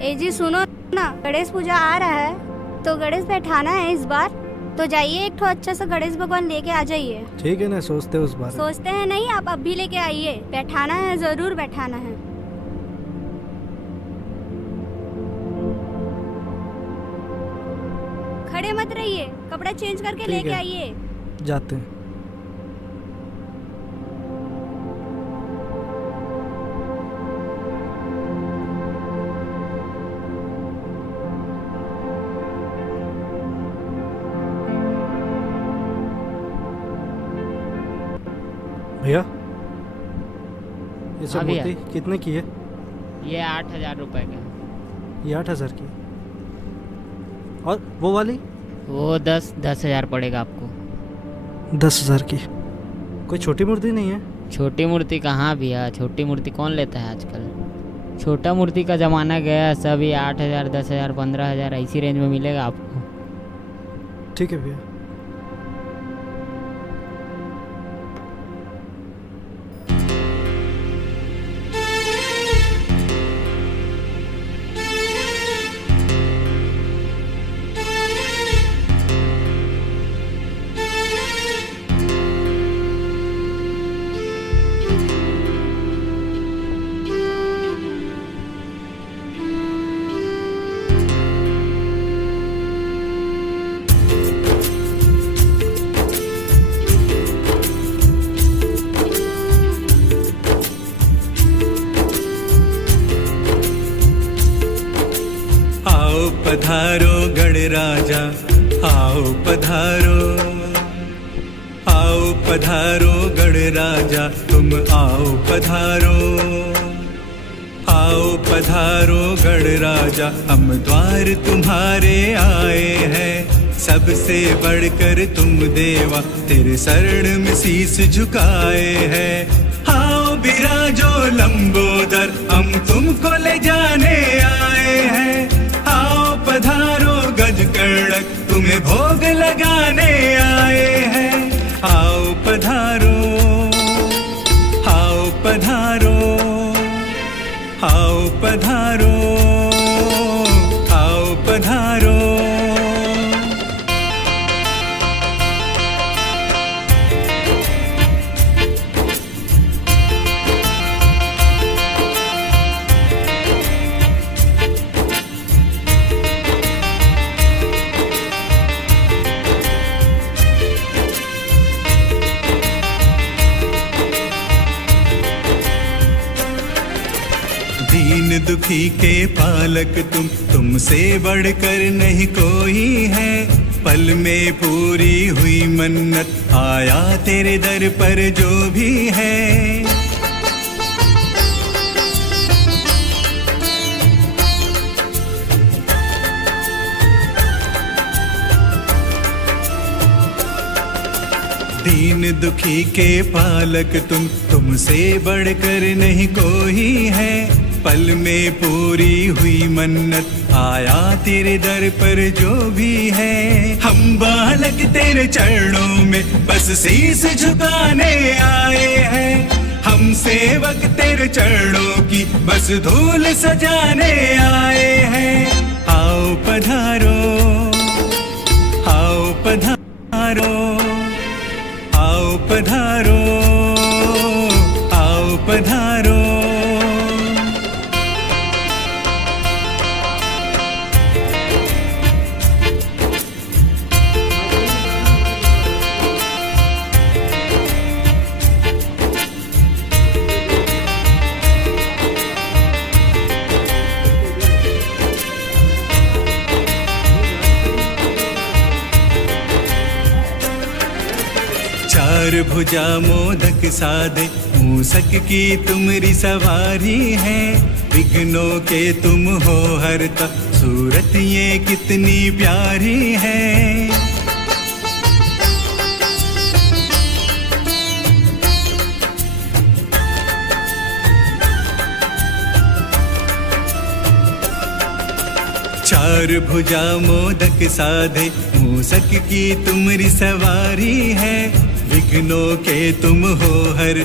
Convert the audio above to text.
ए जी सुनो ना, गणेश पूजा आ रहा है तो गणेश बैठाना है इस बार। तो जाइए एक ठो अच्छा सा गणेश भगवान लेके आ जाइए। ठीक है ना, सोचते उस बार। सोचते हैं नहीं, आप अब भी लेके आइए। बैठाना है, जरूर बैठाना है। खड़े मत रहिए, कपड़ा चेंज करके ठीक लेके है। आइए। जाते हैं। भैया ये सब हाँ भैया। मूर्ति कितने की है? ये 8,000 रुपए का। ये 8,000 की। और वो वाली? वो 10,000 पड़ेगा आपको। 10,000 की। कोई छोटी मूर्ति नहीं है? छोटी मूर्ति कहाँ भैया, छोटी मूर्ति कौन लेता है आजकल। छोटा मूर्ति का ज़माना गया, सब ये 8,000, 10,000, 15,000 ऐसी रेंज में मिलेगा आपको। ठीक है भैया। पधारो गणराजा, आओ पधारो, आओ पधारो गणराजा, तुम आओ पधारो, आओ पधारो गणराजा, हम द्वार तुम्हारे आए हैं। सबसे बढ़कर तुम देवा, तेरे शरण में शीस झुकाए हैं। आओ बिराजो लंबोदर, हम तुमको ले जाने आए हैं। पधारो गज कर्णक, तुम्हें भोग लगाने आए हैं। आओ पधारो, आओ पधारो, आओ पधारो, आओ पधारो। दीन दुखी के पालक तुमसे बढ़कर नहीं कोई है। पल में पूरी हुई मन्नत, आया तेरे दर पर जो भी है। दीन दुखी के पालक तुमसे बढ़कर नहीं कोई है। पल में पूरी हुई मन्नत, आया तेरे दर पर जो भी है। हम बालक तेरे चरणों में बस शीस झुकाने आए हैं। हम सेवक तेरे चरणों की बस धूल सजाने आए हैं। आओ पधारो, आओ पधारो, आओ पधारो, आओ पधारो। चार भुजा मोदक साधे, मूसक की तुम्हारी सवारी है। विघ्नों के तुम हो हरता, सूरत ये कितनी प्यारी है। चार भुजा मोदक साधे, मूसक की तुम्हारी सवारी है। विघ्नों के तुम हो हर